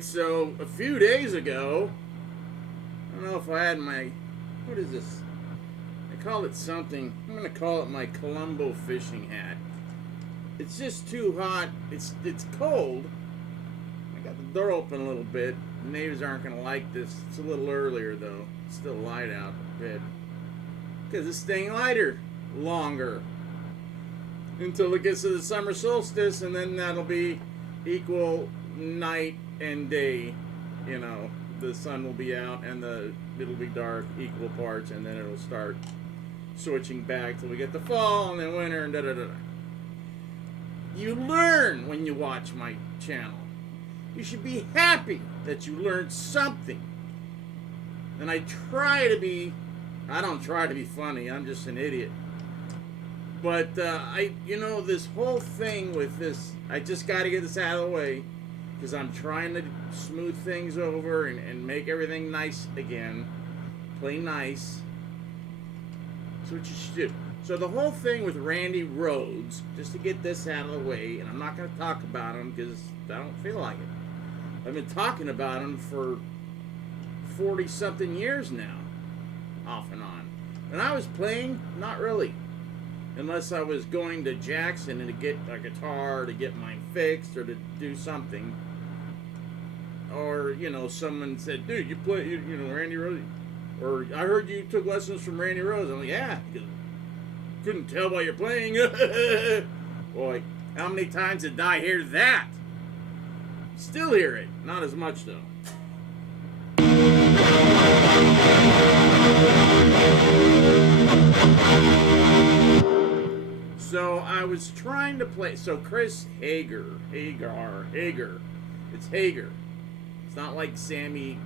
So a few days ago, I don't know if I had my, what is this? I call it something. I'm gonna call it my Columbo fishing hat. It's just too hot. It's cold. I got the door open a little bit. The neighbors aren't gonna like this. It's a little earlier though. It's still light out a bit because it's staying lighter longer until it gets to the summer solstice, and then that'll be equal night and day. You know, the sun will be out and it'll be dark equal parts, and then it'll start switching back till we get the fall and then winter and da da da. You learn when you watch my channel. You should be happy that you learned something. And I don't try to be funny. I'm just an idiot. But this whole thing with this, I just got to get this out of the way. Because I'm trying to smooth things over and make everything nice again. Play nice. That's what you should do. So the whole thing with Randy Rhoads, just to get this out of the way, and I'm not going to talk about him because I don't feel like it. I've been talking about him for 40-something years now, off and on. And I was playing, not really. unless I was going to Jackson and to get a guitar to get mine fixed or to do something. Or, you know, someone said, dude, you play, you know, Randy Rose. Or I heard you took lessons from Randy Rose. I'm like, yeah. Couldn't tell while you're playing. Boy, how many times did I hear that? Still hear it. Not as much, though. So I was trying to play. So Chris Hager. It's Hager. It's not like Sammy.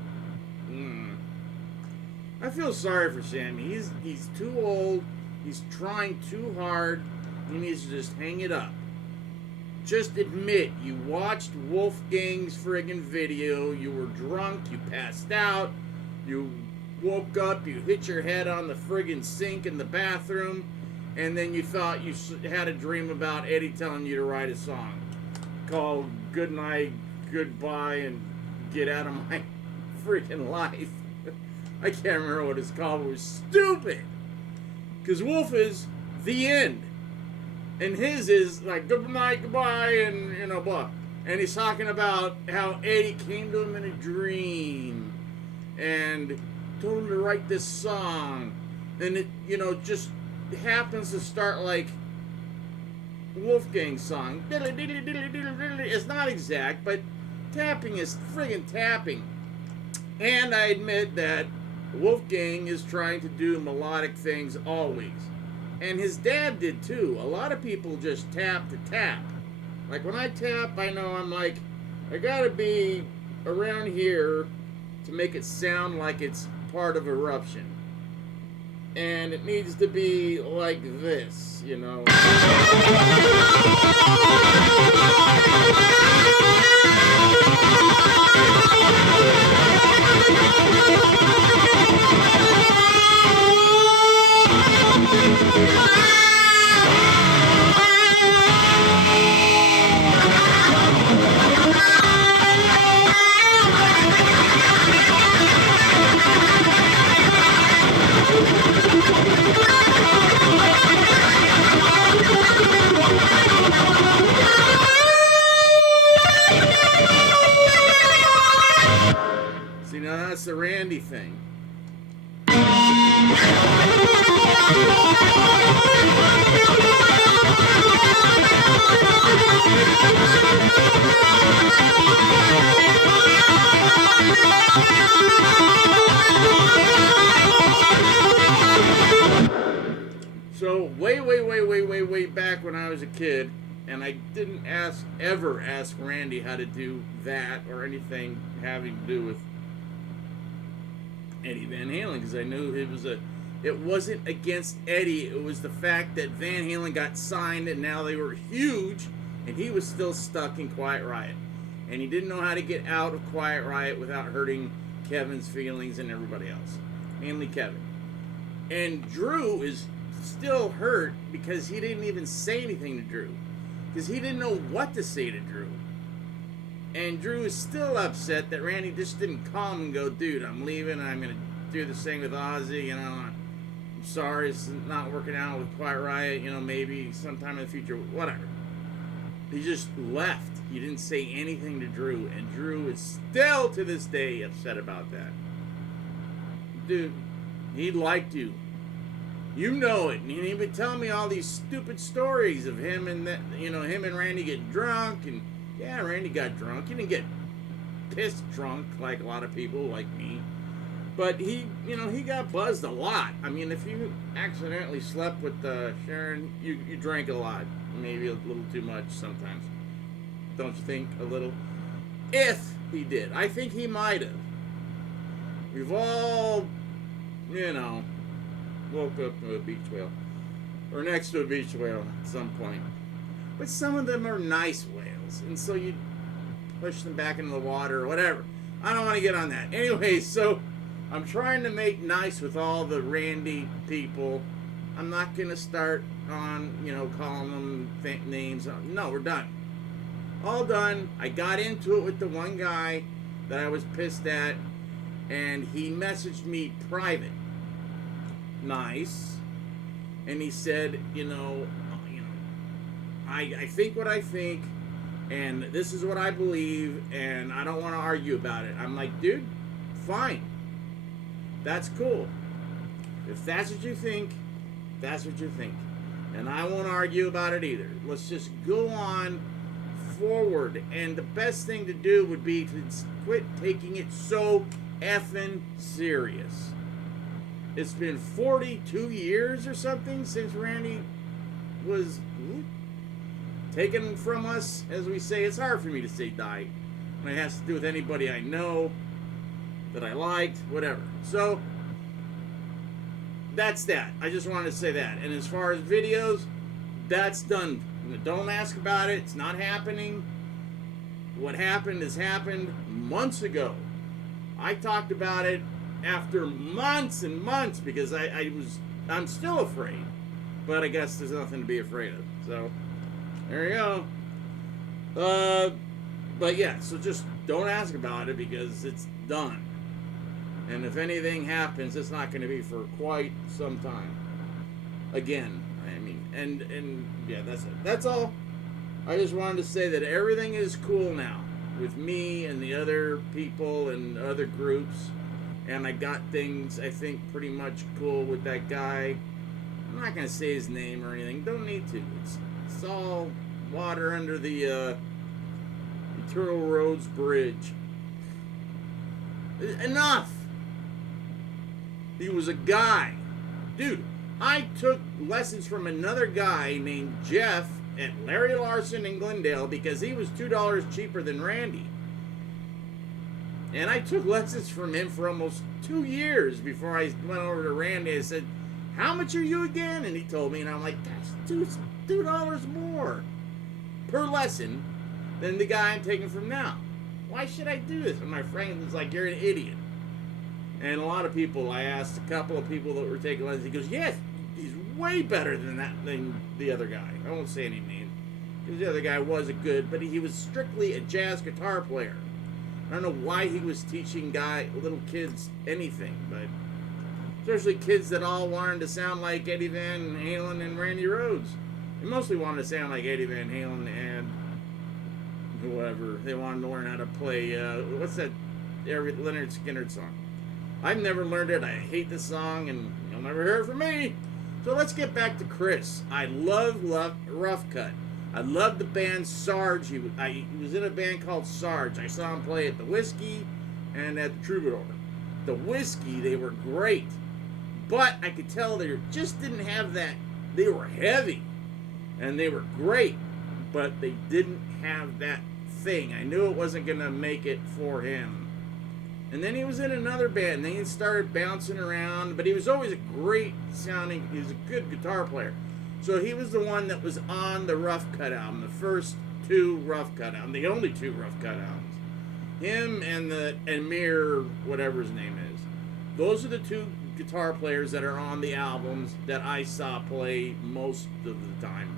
I feel sorry for Sammy. He's too old. He's trying too hard. He needs to just hang it up. Just admit you watched Wolfgang's friggin' video. You were drunk. You passed out. You woke up. You hit your head on the friggin' sink in the bathroom. And then you thought you had a dream about Eddie telling you to write a song called Good Night, Goodbye, and Get Out of My Freaking Life. I can't remember what it's called. It was stupid. Because Wolf is the end. And his is like good night, goodbye, and you know, blah. And he's talking about how Eddie came to him in a dream and told him to write this song. And it, you know, just happens to start like Wolfgang's song. It's not exact, but tapping is friggin' tapping. And I admit that Wolfgang is trying to do melodic things always. And his dad did too. A lot of people just tap to tap. Like when I tap, I know I'm like, I gotta be around here to make it sound like it's part of Eruption. And it needs to be like this, you know. See, now that's the Randy thing. So way back when I was a kid, and I didn't ever ask Randy how to do that or anything having to do with Eddie Van Halen, because I knew it wasn't against Eddie. It was the fact that Van Halen got signed and now they were huge, and he was still stuck in Quiet Riot, and he didn't know how to get out of Quiet Riot without hurting Kevin's feelings and everybody else, mainly Kevin. And Drew is still hurt because he didn't even say anything to Drew, because he didn't know what to say to Drew. And Drew is still upset that Randy just didn't call him and go, dude, I'm leaving, I'm going to do this thing with Ozzy, you know, I'm sorry it's not working out with Quiet Riot, you know, maybe sometime in the future, whatever. He just left. He didn't say anything to Drew, and Drew is still to this day upset about that. Dude, he liked you. You know it. And he would tell me all these stupid stories of him and that, you know, him and Randy getting drunk, and yeah, Randy got drunk. He didn't get pissed drunk like a lot of people like me. But he, you know, he got buzzed a lot. I mean, if you accidentally slept with Sharon, you drank a lot. Maybe a little too much sometimes. Don't you think? A little? If he did. I think he might have. We've all, you know, woke up to a beach whale. Or next to a beach whale at some point. But some of them are nice whales. And so you push them back into the water or whatever. I don't want to get on that. Anyway, so I'm trying to make nice with all the Randy people. I'm not going to start on, you know, calling them names. No, we're done. All done. I got into it with the one guy that I was pissed at, and he messaged me private. Nice. and he said, I think what I think, and this is what I believe, and I don't want to argue about it. I'm like, dude, fine. That's cool. If that's what you think, that's what you think. And I won't argue about it either. Let's just go on forward. And the best thing to do would be to quit taking it so effing serious. It's been 42 years or something since Randy was taken from us, as we say. It's hard for me to say died when it has to do with anybody I know, that I liked, whatever. So that's that. I just wanted to say that. And as far as videos, that's done. Don't ask about it. It's not happening. What happened has happened months ago. I talked about it after months and months because I'm still afraid. But I guess there's nothing to be afraid of. So there you go. But yeah, so just don't ask about it because it's done. And if anything happens, it's not going to be for quite some time. Again, I mean, and yeah, that's it. That's all. I just wanted to say that everything is cool now with me and the other people and other groups. And I got things, I think, pretty much cool with that guy. I'm not going to say his name or anything. Don't need to. It's all water under the Eternal Roads Bridge. Enough! He was a guy. Dude, I took lessons from another guy named Jeff at Larry Larson in Glendale because he was $2 cheaper than Randy. And I took lessons from him for almost 2 years before I went over to Randy. I said, how much are you again? And he told me, and I'm like, that's $2 more per lesson than the guy I'm taking from now. Why should I do this? And my friend was like, you're an idiot. And a lot of people, I asked a couple of people that were taking lessons, he goes, yes, he's way better than the other guy. I won't say any names. Because the other guy was good, but he was strictly a jazz guitar player. I don't know why he was teaching little kids anything, but especially kids that all wanted to sound like Eddie Van Halen and Randy Rhoads. They mostly wanted to sound like Eddie Van Halen and whoever. They wanted to learn how to play, what's that Leonard Skinner song? I've never learned it. I hate the song, and you'll never hear it from me. So let's get back to Chris. I love Rough Cutt. I love the band Sarge. He was in a band called Sarge. I saw him play at the Whiskey and at the Troubadour. The Whiskey, they were great. But I could tell they just didn't have that. They were heavy, and they were great, but they didn't have that thing. I knew it wasn't going to make it for him. And then he was in another band, and then he started bouncing around, but he was always a great sounding, he was a good guitar player. So he was the one that was on the Rough Cutt album, the first 2 Rough Cutt albums, the only 2 Rough Cutt albums. Him and Amir, whatever his name is. Those are the 2 guitar players that are on the albums that I saw play most of the time.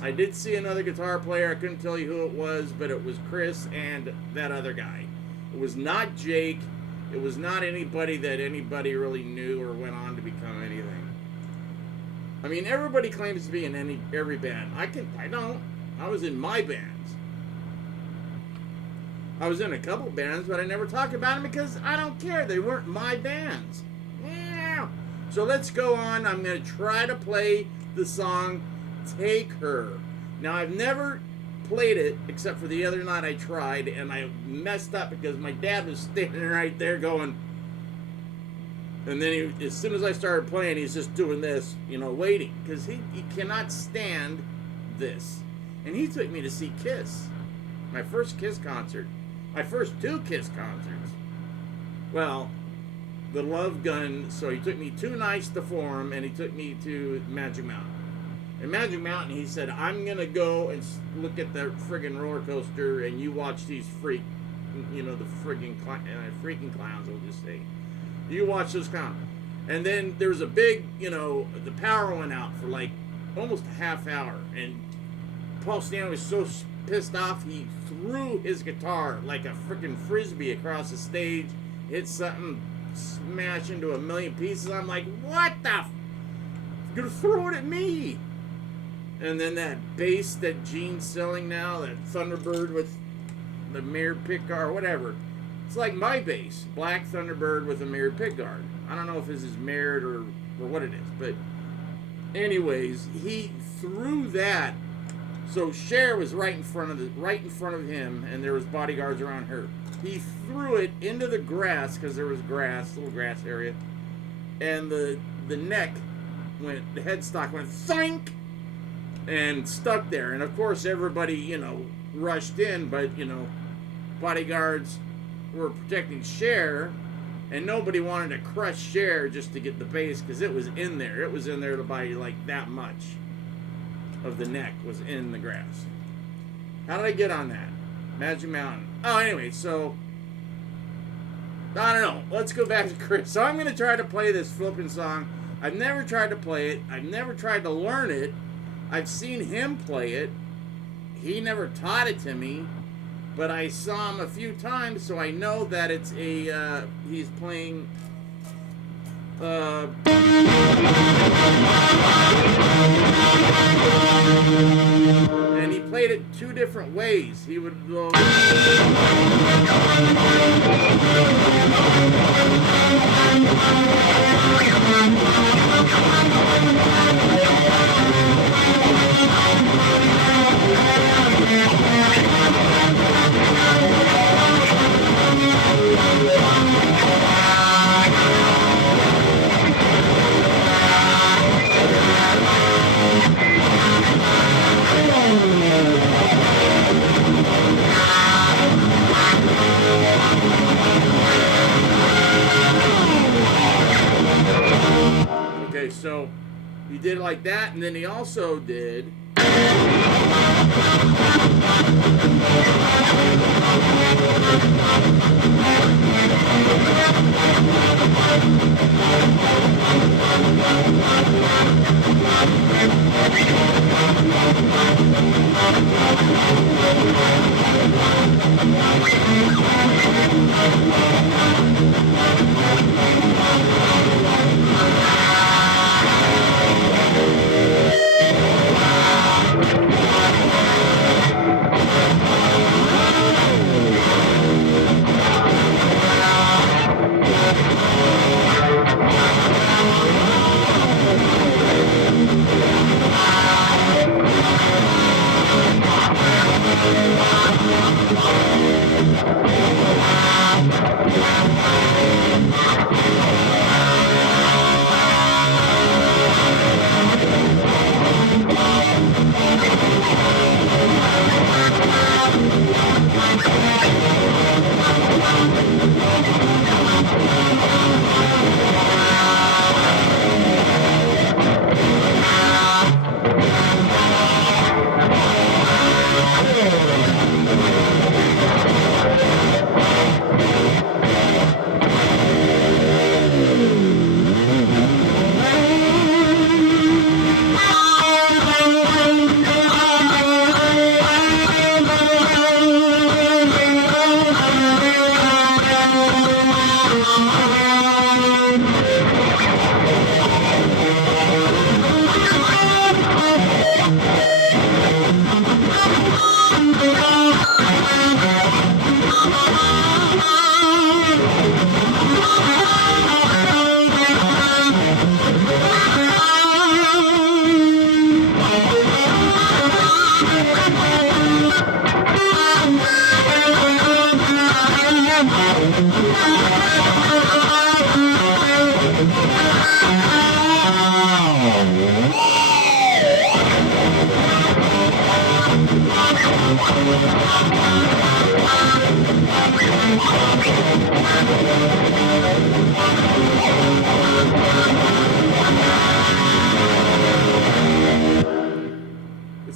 I did see another guitar player, I couldn't tell you who it was, but it was Chris and that other guy. It was not Jake. It was not anybody that anybody really knew or went on to become anything. I mean, everybody claims to be in every band. I don't. I was in my bands. I was in a couple bands, but I never talked about them because I don't care. They weren't my bands. Yeah. So let's go on. I'm going to try to play the song Take Her. Now, I've never played it except for the other night I tried, and I messed up because my dad was standing right there going, and then as soon as I started playing, he's just doing this, waiting, because he cannot stand this. And he took me to see Kiss, my first Kiss concert, my first 2 Kiss concerts. Well, the Love Gun, so he took me 2 nights to Forum, and he took me to Magic Mountain. In Magic Mountain, he said, I'm going to go and look at the friggin' roller coaster, and you watch these the freaking clowns, I'll just say. You watch those clowns. And then there was a big, the power went out for like almost a half hour, and Paul Stanley was so pissed off, he threw his guitar like a freaking frisbee across the stage, hit something, smashed into a million pieces. I'm like, what the You're gonna throw it at me. And then that bass that Gene's selling now, that Thunderbird with the mirrored pickguard, whatever. It's like my bass, black Thunderbird with a mirrored pickguard. I don't know if this is mirrored or what it is, but anyways, he threw that. So Cher was right in front of him, and there was bodyguards around her. He threw it into the grass because there was grass, little grass area, and the neck went, the headstock went think and stuck there. And of course, everybody rushed in, but bodyguards were protecting Cher, and nobody wanted to crush Cher just to get the base because it was in there. It was in there by like that much of the neck was in the grass. How did I get on that? Magic Mountain. Oh, anyway, so I don't know. Let's go back to Chris. So I'm going to try to play this flipping song. I've never tried to play it. I've never tried to learn it. I've seen him play it. He never taught it to me, but I saw him a few times, so I know that it's a he's playing and he played it two different ways. He would go so he did it like that, and then he also did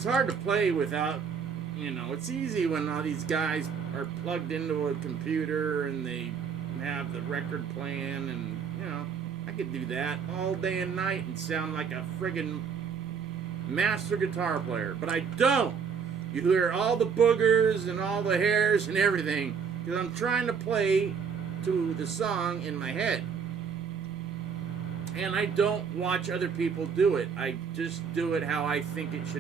it's hard to play without, it's easy when all these guys are plugged into a computer and they have the record playing, and, I could do that all day and night and sound like a friggin' master guitar player, but I don't. You hear all the boogers and all the hairs and everything because I'm trying to play to the song in my head. And I don't watch other people do it. I just do it how I think it should